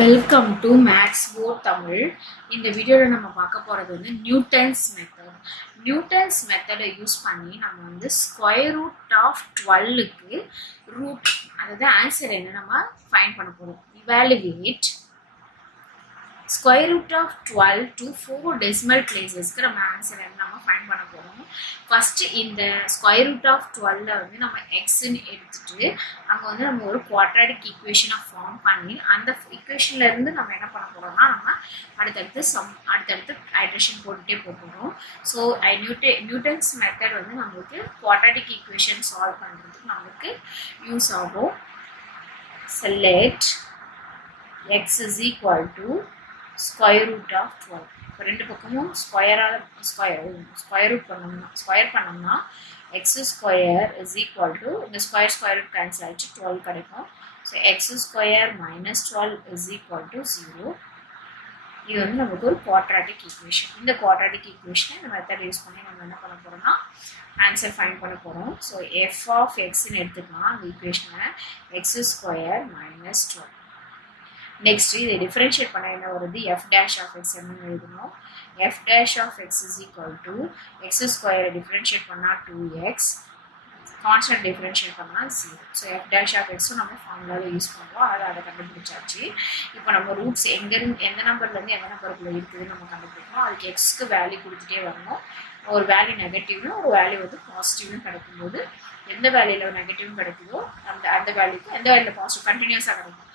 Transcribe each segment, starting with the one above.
Welcome to Maths Board Tamil. In the video நம்ம பார்க்க போறது வந்து Newton's method. Newton's method use பண்ணி நம்ம வந்து square root of 12 க்கு root அதாவது ஆன்சர் என்ன நம்ம ஃபைண்ட் பண்ண போறோம். Evaluate square root of 12 to 4 decimal places க்கு நம்ம ஆன்சர் என்ன நம்ம ஃபைண்ட் பண்ண போறோம். First இந்த square root of 12 வந்து நம்ம x ன்னு எடுத்துட்டு அங்க வந்து நம்ம ஒரு quadratic equation ஃபார்ம் பண்ணி அந்த equationல இருந்து நம்ம என்ன பண்ண போறோம்னா நம்ம அடுத்தடுத்து ஐட்ரேஷன் போட்டுட்டே போறோம். சோ நியூட்டன்ஸ் மெத்தட் வந்து நமக்கு quadratic equation சால்வ் பண்றதுக்கு நமக்கு யூஸ் ஆகும். Select x is equal to square root of 12. ரெண்டு பக்கமும் ஸ்கொயர் பண்ணோம்னா x square is equal to இந்த ஸ்கொயர் ரூட் கேன்சல் ஆயிடுச்சு 12 கிடைக்கும். So x square minus 12 is equal to 0. இது வந்து நமக்கு ஒரு குவாட்ராட்டிக் ஈக்குவேஷன். இந்த குவாட்ராட்டிக் ஈக்குவேஷனை இந்த மெத்தட் யூஸ் பண்ணி நம்ம என்ன பண்ண போறோம்னா ஆன்சர் ஃபைண்ட் பண்ண போறோம். ஸோ f of x ன்னு எடுத்துக்கலாம் அந்த ஈக்குவேஷனை x square minus 12. Next இதை டிஃபரன்ஷியேட் பண்ண என்ன வருது f dash of x என்னன்னு எழுதணும். f dash of x is equal to x square differentiate பண்ணா 2x கான்ஸ்டன்ட் டிஃபரன்ஷியேட் பண்ணா 0. So f dash of x நம்ம ஃபார்முலாவை யூஸ் பண்ணுவோம். அதை கண்டுபிடிச்சாச்சு. இப்போ நம்ம ரூட்ஸ் எந்த நம்பர்லேருந்து எந்த நம்பருக்குள்ள இருக்குதுன்னு நம்ம கண்டுபிடிக்கணும். அதுக்கு எக்ஸ்க்கு வேல்யூ கொடுத்துட்டே வரணும். ஒரு வேல்யூ நெகட்டிவ்னு ஒரு வேல்யூ வந்து பாசிட்டிவ்னு கிடைக்கும்போது எந்த வேல்யூல நெகட்டிவ்னு கிடைக்குதோ அந்த வேல்யூக்கு எந்த வேல்யூல பாசிட்டிவ் கண்டினியூஸாக கிடைக்கும்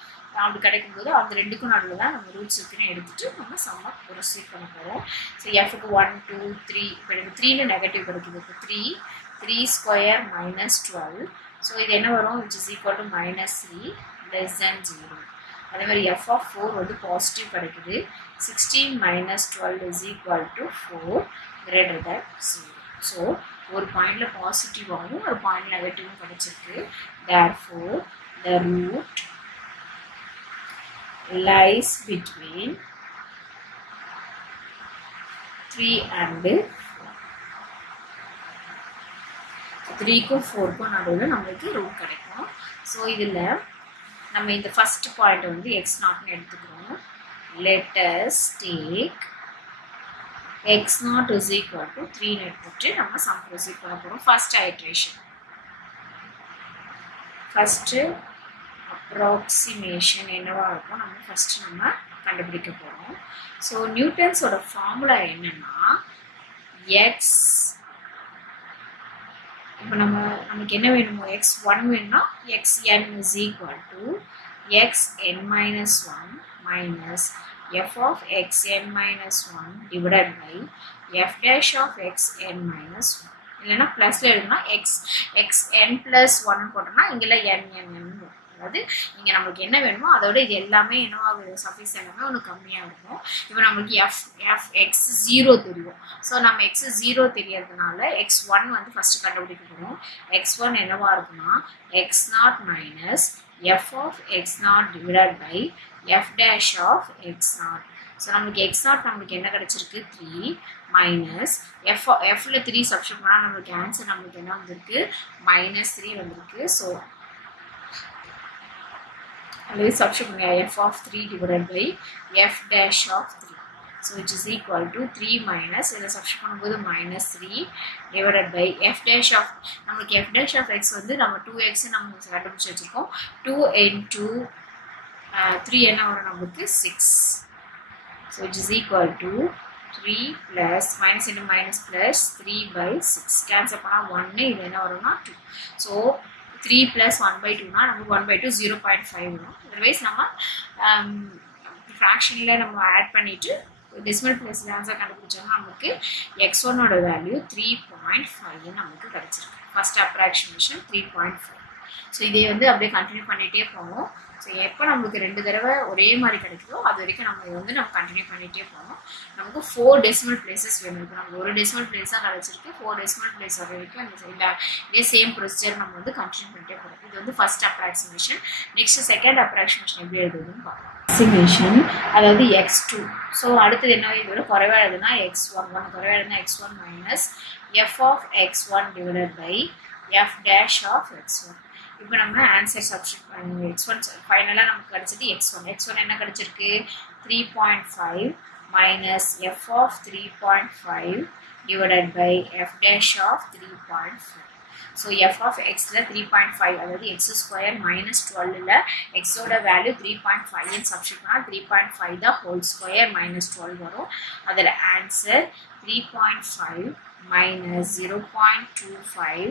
அப்படி கிடைக்கும்போது அந்த ரெண்டுக்கும் நடுவில் தான் நம்ம ரூட்ஸ் இருக்குன்னு எடுத்துட்டு நம்ம சம்மா ப்ரொசீட் பண்ண போகிறோம். ஸோ எஃப்க்கு 1 2 3 இப்போ எனக்கு 3ல நெகட்டிவ் கிடைக்குது. இப்போ 3 ஸ்கொயர் மைனஸ் 12. ஸோ இது என்ன வரும் which is equal to -3 less than 0. அதே மாதிரி எஃப் ஆஃப் 4 வந்து பாசிட்டிவ் கிடைக்குது. 16 minus 12 is equal to 4 greater than 0. So ஒரு பாயிண்ட்ல பாசிட்டிவாகவும் ஒரு பாயிண்ட் நெகட்டிவும் கிடைச்சிருக்கு. therefore the root lies between 3 and 4. 3க்கும் 4க்கும் நடுவில் நம்மளுக்கு ரூட் கிடைக்கும். ஸோ இதில் நம்ம இந்த ஃபர்ஸ்ட் பாயிண்ட் வந்து x0ன்னு எடுத்துக்கிறோம். let us take x0 is equal to 3 எடுத்துட்டு நம்ம சம் ப்ரொசீட் பண்ண போகிறோம். ஃபர்ஸ்ட் ஐட்ரேஷன் ஃபர்ஸ்ட் அப்ராக்சிமேஷன் என்னவா இருக்கும் நம்ம ஃபர்ஸ்ட் நம்ம கண்டுபிடிக்க போகிறோம். ஸோ நியூட்டன்ஸோட ஃபார்முலா என்னன்னா எக்ஸ் இப்போ நமக்கு என்ன வேணுமோ x1 வேணும்னா xn is equal to xn minus 1 minus f of xn minus 1 divided by f dash of xn minus 1. இல்லைன்னா ப்ளஸ்ல எழுதுனா xn plus 1 போட்டோம்னா இங்கெல்லாம் n அதாவது இங்கே நம்மளுக்கு என்ன வேணுமோ அதோட இது எல்லாமே என்னவாக சஃபிக்ஸ் எல்லாமே ஒன்று கம்மியாக இருக்கும். இப்போ நம்மளுக்கு x0 தெரியும். ஸோ நம்ம x0 தெரியறதுனால x1 வந்து ஃபர்ஸ்ட் கண்டுபிடிக்க போகிறோம். x1 என்னவா இருக்குன்னா x0 minus f of x0 divided by f dash of x0. So நம்மளுக்கு x0 நம்மளுக்கு என்ன கிடைச்சிருக்கு 3 மைனஸ் fல 3 சப்ஸ்டிட்யூட் பண்ணால் நம்மளுக்கு ஆன்சர் நம்மளுக்கு என்ன வந்திருக்கு -3 வந்திருக்கு. ஸோ அல்லது சப்ஸ்டிட்யூட் பண்ணி f of 3 divided by f dash of 3. So which is equal to 3 minus இதை சப்ஸ்டிட்யூட் பண்ணும்போது -3 divided by f dash of நமக்கு f dash of x வந்து நம்ம 2x நம்ம கண்டுபிடிச்சு வச்சிருக்கோம். 2 into 3 என்ன வரும் நமக்கு 6. So which is equal to 3 plus minus into minus plus 3 by 6 cancel பண்ணா 1 இது என்ன வரும்னா 2. So 3 plus 1 by 2 நமக்கு 1 by 2 0.5 வரும். அதர்வைஸ் நம்ம ஃப்ராக்ஷனில் நம்ம ஆட் பண்ணிட்டு டெசிமல் பிளேஸில் ஆன்சர் கண்டுபிடிச்சோம்னா நமக்கு x1 ஓட வேல்யூ 3.5 நமக்கு கிடைச்சிருக்கு. First approximation 3.5. ஸோ இதே வந்து அப்படியே கண்டினியூ பண்ணிகிட்டே போவோம். ஸோ எப்போ நம்மளுக்கு 2 தடவை ஒரே மாதிரி கிடைக்குதோ அது வரைக்கும் நம்ம கண்டினியூ பண்ணிகிட்டே போகணும். நமக்கு 4 டெசிமல் பிளேசஸ் வேணும். இப்போ நமக்கு ஒரு டெசிமல் பிளேஸ் தான் கிடைச்சிருக்கு. 4 டெசிமல் பிளேஸ் வர வரைக்கும் இதே சேம் ப்ரொசீஜர் நம்ம வந்து கண்டினியூ பண்ணிட்டே போகிறோம். இது வந்து first approximation. Next second approximation எப்படி எழுதுதுன்னு பார்க்கலாம். அப்ராக்சிமேஷன் அதாவது x2. ஸோ அடுத்தது என்ன இதோட குறைவா எழுதுனா x1 குறைவா எழுதுனா x1 minus f of x1 divided by f dash of x1. இப்போ நம்ம ஆன்சர் சப்ஸ்டிட் பண்ணி x1 ஃபைனலாக நமக்கு கிடைச்சது x1 என்ன கிடைச்சிருக்கு 3.5 minus f of 3.5 divided by f dash of 3.5. So f of x ல 3.5 அதாவது x square minus 12 ல x ஓட வேல்யூ 3.5 ன்னு சப்ஸ்டிட் பண்ணா 3.5 தான் whole square minus 12 வரும். அதோட ஆன்சர் 3.5 minus 0.25.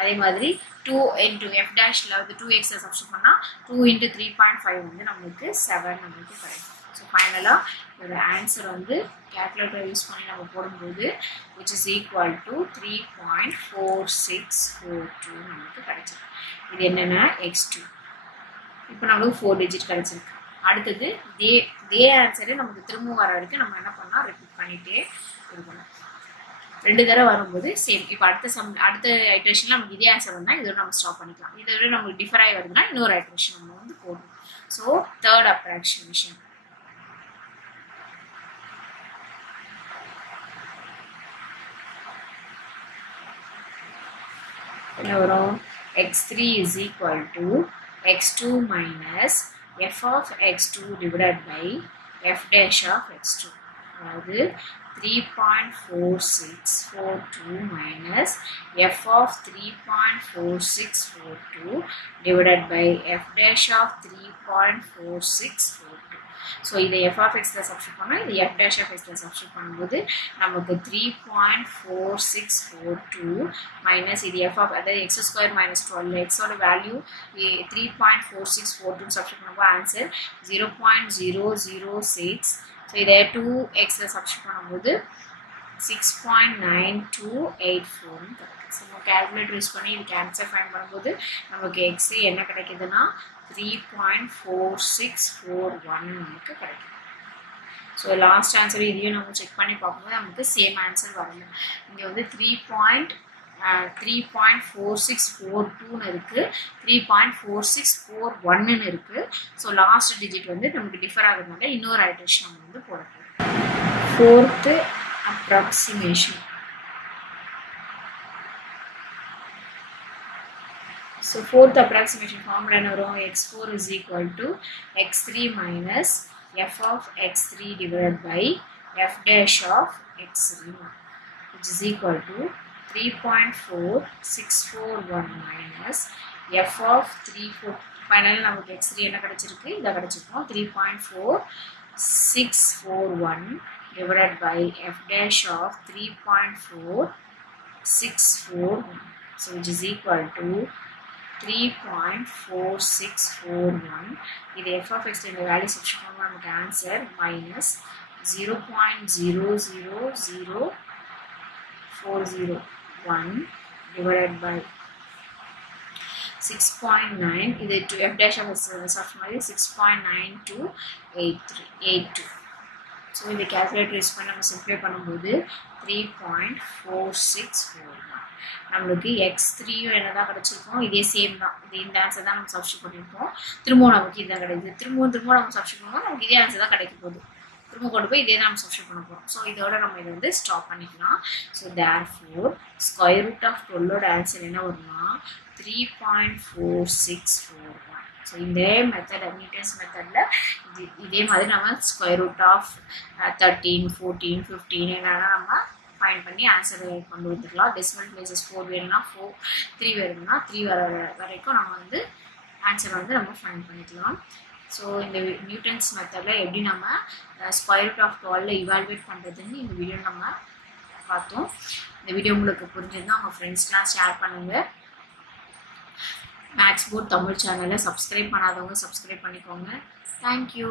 அதே மாதிரி 2 into f dash ல வந்து 2x சப்ஸ்டிட் பண்ணா 2 into 3.5 வந்து நமக்கு 7 நமக்கு கிடைக்கும். ஸோ ஃபைனலாக இதோட ஆன்சர் வந்து கேல்குலேட்டர் யூஸ் பண்ணி நம்ம போடும்போது which is equal to 3.4642 நமக்கு கிடைச்சிருக்கு. இது என்னென்னா x2. இப்போ நம்மளுக்கு 4 டிஜிட் கிடைச்சிருக்கு. அடுத்தது இதே ஆன்சரை நமக்கு திரும்ப வர வரைக்கும் நம்ம என்ன பண்ணலாம் ரிப்பீட் பண்ணிகிட்டே இருக்கணும். 2 தடவை வரும்போது சேம். இப்போ அடுத்த ஐட்ரேஷனில் நமக்கு இதே ஆன்சர் வந்தால் இதோட நம்ம ஸ்டாப் பண்ணிக்கலாம். இதை விட நமக்கு டிஃபர் ஆகி வருதுன்னா இன்னொரு ஐட்ரேஷன் நம்ம வந்து போடணும். ஸோ தேர்ட் அப்ராக்சிமேஷன் என்ன வரும் x3 is equal to x2 minus f of x2 divided by f dash of x2. அதாவது 3.4642 minus f of 3.4642 divided by f dash of 3.4642. So இதை f of x ல substitute பண்ணோம், இது f dash of x ல substitute பண்ணும்போது நமக்கு 3.4642 minus இது f of அதாவது x ஸ்கொயர் மைனஸ் 12 x ஓட வேல்யூ 3.4642 சப்ஸ்டிட் பண்ணும்போது ஆன்சர் 0.006. ஸோ இதை 2x ல சப்ஸ்டிட் பண்ணும்போது 6.9284 ஸோ நம்ம கேல்குலேட்டர் யூஸ் பண்ணி இதுக்கு ஆன்சர் ஃபைண்ட் பண்ணும்போது நமக்கு x என்ன கிடைக்குதுன்னா 3.4641 நமக்கு கிடைக்கும். ஸோ லாஸ்ட் ஆன்சர் இதையும் நம்ம செக் பண்ணி பார்க்கும்போது நமக்கு சேம் ஆன்சர் வரல. இங்கே வந்து 3.4642 இருக்கு, 3.4641 இருக்கு. ஸோ லாஸ்ட் டிஜிட் வந்து நமக்கு டிஃபர் ஆகுறதுனால இன்னொரு ஐட்ரேஷன் நம்ம வந்து போட போகிறோம். Fourth approximation. So fourth approximation formula என்ன வரும் x4 is equal to x3 minus f of x3 divided by f dash of x3 which is equal to 3.4641 minus f of 3 ஃபைனலாக நமக்கு x3 என்ன கிடைச்சிருக்கு இதை கிடைச்சிருக்கோம் 3.4641 divided by f dash of 3.4641 so which is equal to 3.4641. இது f of x இந்த value substitute பண்ணும்போது நமக்கு answer minus 0.000401 divided by 6.9. இது f dash of x substitute பண்ணி 6.9282. ஸோ இந்த கேல்குலேட்டர் யூஸ் பண்ணி நம்ம சிம்ப்ளை பண்ணும்போது 3.4641. நம்மளுக்கு x3யும் என்னதான் கிடைச்சிருக்கோம் இதே சேம் தான், இது இந்த ஆன்சர் தான் நம்ம சப்ஸ்டிட் பண்ணியிருக்கோம். திரும்பவும் நமக்கு இதான் கிடைக்குது, திரும்பவும் நம்ம சப்ஸ்டிட் பண்ணுவோம் நமக்கு இதே ஆன்சர் தான் கிடைக்க போகுது. திரும்ப கொண்டு போய் இதே தான் நம்ம சப்ஸ்டிட் பண்ண போகிறோம். ஸோ இதோட நம்ம இதை வந்து ஸ்டாப் பண்ணிக்கலாம். So therefore square root of 12ஓட ஆன்சர் என்ன வரும்னா 3.4641. ஸோ இதே மெத்தட் மீட்டர்ஸ் மெத்தடில் இதே மாதிரி நம்ம ஸ்கொயர் ரூட் ஆஃப் 13, 14, 15 என்னன்னா நம்ம ஃபைண்ட் பண்ணி ஆன்சர் கொண்டு வந்துக்கலாம். டெசிமல் பிளேசஸ் 4 வேணும்னா 4, 3 வேணும்னா 3 வர வரைக்கும் நம்ம வந்து ஆன்சர் வந்து நம்ம ஃபைண்ட் பண்ணிக்கலாம். ஸோ இந்த நியூட்டன்ஸ் மெத்தடில் எப்படி நம்ம ஸ்கொயர் ரூட் ஆஃப் 12 இவால்வேட் பண்ணுறதுன்னு இந்த வீடியோ நம்ம பார்த்தோம். இந்த வீடியோ உங்களுக்கு புரிஞ்சிருந்தா உங்கள் ஃப்ரெண்ட்ஸ்லாம் ஷேர் பண்ணுங்கள். மேக்ஸ் போர்ட் தமிழ் சேனலை சப்ஸ்கிரைப் பண்ணாதவங்க சப்ஸ்கிரைப் பண்ணிக்கோங்க. தேங்க்யூ.